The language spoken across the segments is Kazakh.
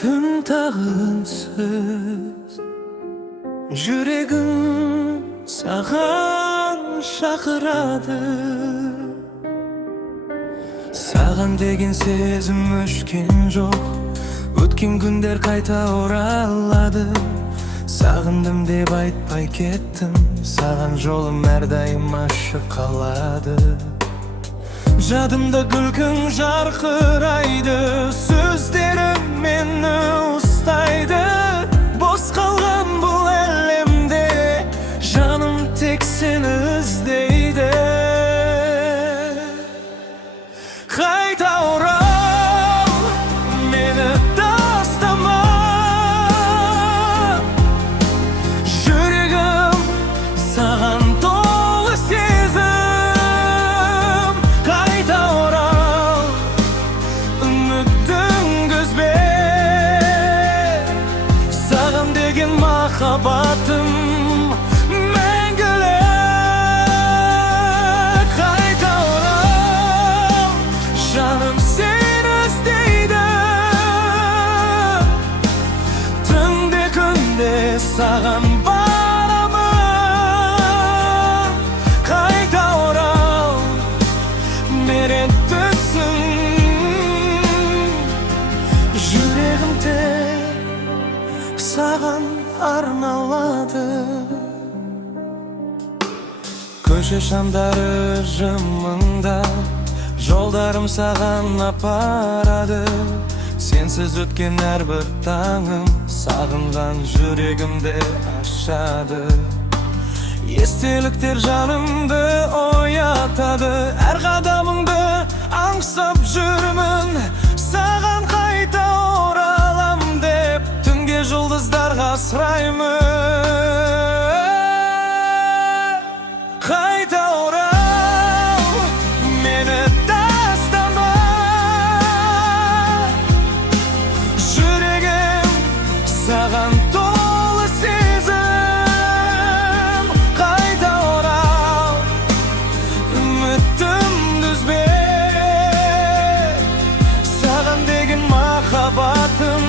Tüm tağınsız yüreğim sağan şakıradı. Sağan degen sezim öşken жоқ. Ötken günler kayta oraladı. Sağındım dep aytpay kettim. Sağan жолым әрдайым ашық қалады. Жадымда күлкің жарқырайды. Сөздерім мені ұстайды. Бос қалған бұл әлемде жаным тек сені іздейді. Қайта орал, мені тастама. Жүрегім саған толы сезім. Қайта орал, үміттің көзбе. Саған деген махаббатым мәңгілік. Қайта орал, жаным сені іздейді. Түнде күнде саған барамын. Қайта орал, мерен түсін. Жүрегім тек саған арналады. Көше шамдары жымыңда, жолдарым саған апарады. Сенсіз өткен әрбір таңым сағынған жүрегімді ашады. Естеліктер жанымды оятады. Әр қадамыңды аңсап жүрмін. Саған қайта оралам деп түнге жұлдыздарға сұраймын. Қайта орал, мені тастама. Жүрегім саған толы сезім. Қайта орал, үмітімді үзбе. Саған деген махаббатым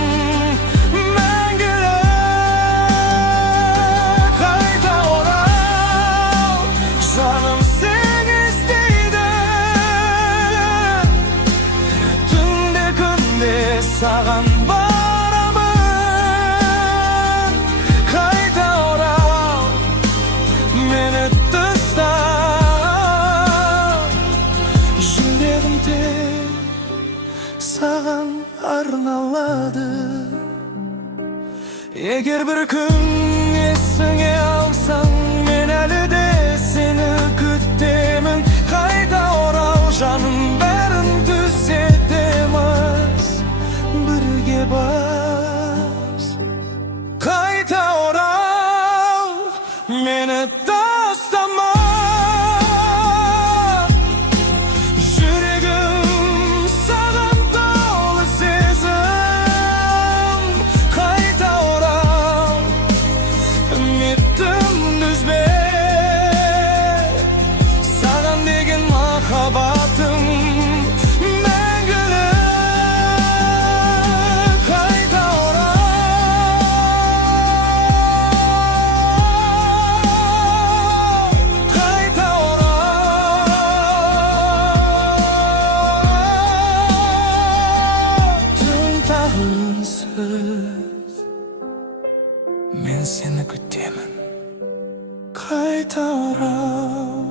мәңгілік. Қайта орал, жаным сені іздейді. Түнде күнде саған барамын. Қайта орал, мені тыста. Жүрегім тек саған арналады. Егер бір күн есіңе алсаң, мен әлі де сені күтемін. Қайта орал, жаным, бәрін түзетеміз. Бірге бас. Қайта орал, мені тастама. Жүрегім саған толы сезім. Қайта орал, үмітімді үзбе. Саған деген махаббатым мәңгілік. Қайта орал, қайта орал. Түн тағынсыз мен сені күтемін. Қайта орал.